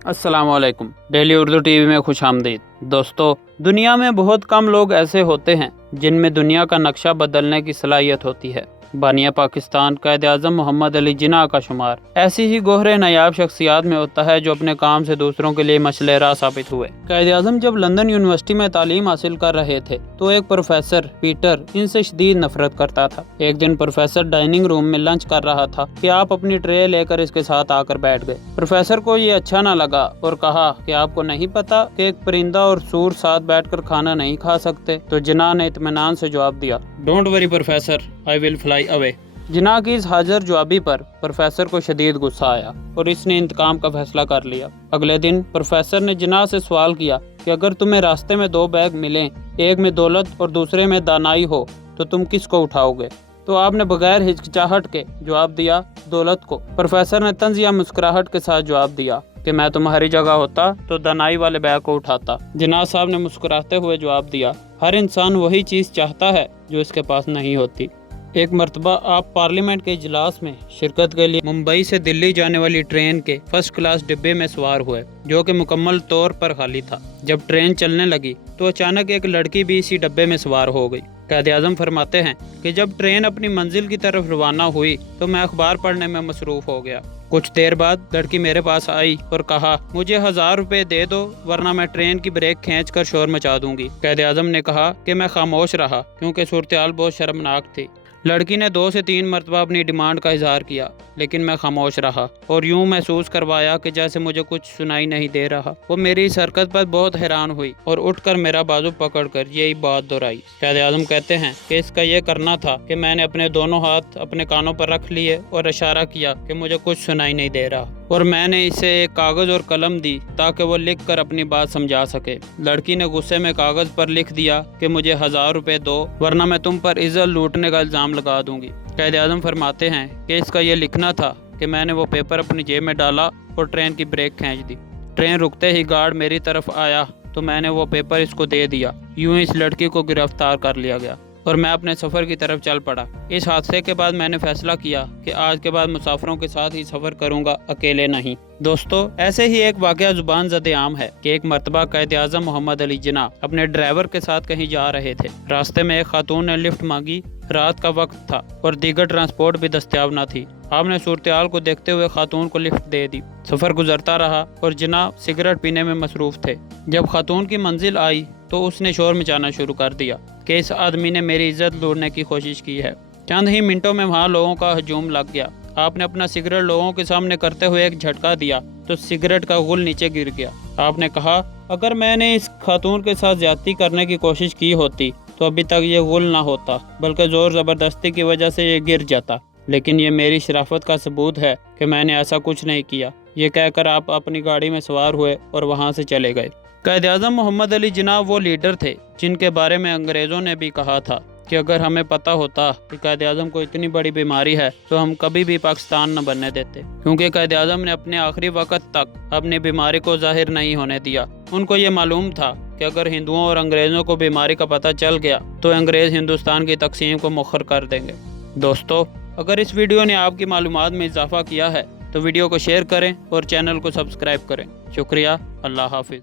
अस्सलाम वालेकुम। Daily Urdu TV में खुश आमदीद। दोस्तों, दुनिया में बहुत कम लोग ऐसे होते हैं जिनमें दुनिया का नक्शा बदलने की सलाहियत होती है। बानिया पाकिस्तान कायद आज़म मोहम्मद अली जिन्ना का शुमार ऐसी ही गोहरे नायाब शख्सियात में होता है जो अपने काम से दूसरों के लिए मसले राह साबित हुए। कायद आज़म जब लंदन यूनिवर्सिटी में तालीम हासिल कर रहे थे तो एक प्रोफेसर पीटर इनसे शदीद नफरत करता था। एक दिन प्रोफेसर डाइनिंग रूम में लंच कर रहा था कि आप अपनी ट्रे लेकर इसके साथ आकर बैठ गए। प्रोफेसर को ये अच्छा न लगा और कहा कि आपको नहीं पता कि एक परिंदा और सूर साथ बैठकर खाना नहीं खा सकते। तो जिन्ना ने इत्मीनान से जवाब दिया, don't worry professor, I will fly away. Jinnah की इस हाजिर जवाबी पर प्रोफेसर को शदीद गुस्सा आया और इसने इंतकाम का फैसला कर लिया। अगले दिन प्रोफेसर ने जिन्ना से सवाल किया कि अगर तुम्हें रास्ते में दो बैग मिलें, एक में दौलत और दूसरे में दानाई हो, तो तुम किसको उठाओगे? तो आपने बगैर हिचकिचाहट के जवाब दिया, दौलत को। प्रोफेसर ने तंजिया मुस्कुराहट के साथ जवाब दिया कि मैं तुम्हारी जगह होता तो दानाई वाले बैग को उठाता। जिन्ना साहब ने मुस्कुराते हुए जवाब दिया, हर इंसान वही चीज़ चाहता है जो इसके पास नहीं होती। एक मरतबा आप पार्लियामेंट के इजलास में शिरकत के लिए मुंबई से दिल्ली जाने वाली ट्रेन के फर्स्ट क्लास डिब्बे में सवार हुए, जो कि मुकम्मल तौर पर खाली था। जब ट्रेन चलने लगी तो अचानक एक लड़की भी इसी डब्बे में सवार हो गई। कायद आज़म फरमाते हैं कि जब ट्रेन अपनी मंजिल की तरफ रवाना हुई तो मैं अखबार पढ़ने में मसरूफ़ हो गया। कुछ देर बाद लड़की मेरे पास आई और कहा, मुझे 1000 रुपए दे दो वरना मैं ट्रेन की ब्रेक खींचकर शोर मचा दूंगी। कायद आज़म ने कहा कि मैं खामोश रहा क्योंकि सूरत-ए-हाल बहुत शर्मनाक थी। लड़की ने 2 से 3 मरतबा अपनी डिमांड का इजहार किया, लेकिन मैं खामोश रहा और यूं महसूस करवाया कि जैसे मुझे कुछ सुनाई नहीं दे रहा। वो मेरी इस हरकत पर बहुत हैरान हुई और उठकर मेरा बाजू पकड़कर यही बात दोहराई। कायद आज़म कहते हैं कि इसका ये करना था कि मैंने अपने दोनों हाथ अपने कानों पर रख लिए और इशारा किया कि मुझे कुछ सुनाई नहीं दे रहा, और मैंने इसे एक कागज़ और कलम दी ताकि वो लिख कर अपनी बात समझा सके। लड़की ने गुस्से में कागज़ पर लिख दिया कि मुझे 1000 रुपए दो वरना मैं तुम पर इज्जत लूटने का इल्ज़ाम लगा दूंगी। कायद आज़म फरमाते हैं कि इसका ये लिखना था कि मैंने वो पेपर अपनी जेब में डाला और ट्रेन की ब्रेक खींच दी। ट्रेन रुकते ही गार्ड मेरी तरफ आया तो मैंने वो पेपर इसको दे दिया। यूं इस लड़की को गिरफ्तार कर लिया गया और मैं अपने सफ़र की तरफ चल पड़ा। इस हादसे के बाद मैंने फैसला किया कि आज के बाद मुसाफिरों के साथ ही सफ़र करूंगा, अकेले नहीं। दोस्तों, ऐसे ही एक वाक़या ज़ुबान ज़द आम है कि एक मरतबा कायद आज़म मोहम्मद अली जिन्ना अपने ड्राइवर के साथ कहीं जा रहे थे। रास्ते में एक खातून ने लिफ्ट मांगी। रात का वक्त था और दीगर ट्रांसपोर्ट भी दस्तयाब न थी। आपने सूरत-ए-हाल को देखते हुए खातून को लिफ्ट दे दी। सफ़र गुजरता रहा और जिन्ना सिगरेट पीने में मसरूफ़ थे। जब खातून की मंजिल आई तो उसने शोर मचाना शुरू कर दिया कि इस आदमी ने मेरी इज्जत लूटने की कोशिश की है। चंद ही मिनटों में वहाँ लोगों का हजूम लग गया। आपने अपना सिगरेट लोगों के सामने करते हुए एक झटका दिया तो सिगरेट का गुल नीचे गिर गया। आपने कहा, अगर मैंने इस खातून के साथ ज्यादती करने की कोशिश की होती तो अभी तक ये गुल ना होता, बल्कि ज़ोर ज़बरदस्ती की वजह से ये गिर जाता। लेकिन ये मेरी शराफत का सबूत है कि मैंने ऐसा कुछ नहीं किया। ये कहकर आप अपनी गाड़ी में सवार हुए और वहाँ से चले गए। कायद आज़म मोहम्मद अली जिन्ना वो लीडर थे जिनके बारे में अंग्रेज़ों ने भी कहा था कि अगर हमें पता होता कि कायद आज़म को इतनी बड़ी बीमारी है तो हम कभी भी पाकिस्तान न बनने देते, क्योंकि कायद आज़म ने अपने आखिरी वक्त तक अपनी बीमारी को जाहिर नहीं होने दिया। उनको ये मालूम था कि अगर हिंदुओं और अंग्रेज़ों को बीमारी का पता चल गया तो अंग्रेज़ हिंदुस्तान की तकसीम को मुखर कर देंगे। दोस्तों, अगर इस वीडियो ने आपकी मालूमात में इजाफा किया है तो वीडियो को शेयर करें और चैनल को सब्सक्राइब करें। शुक्रिया। अल्लाह हाफिज़।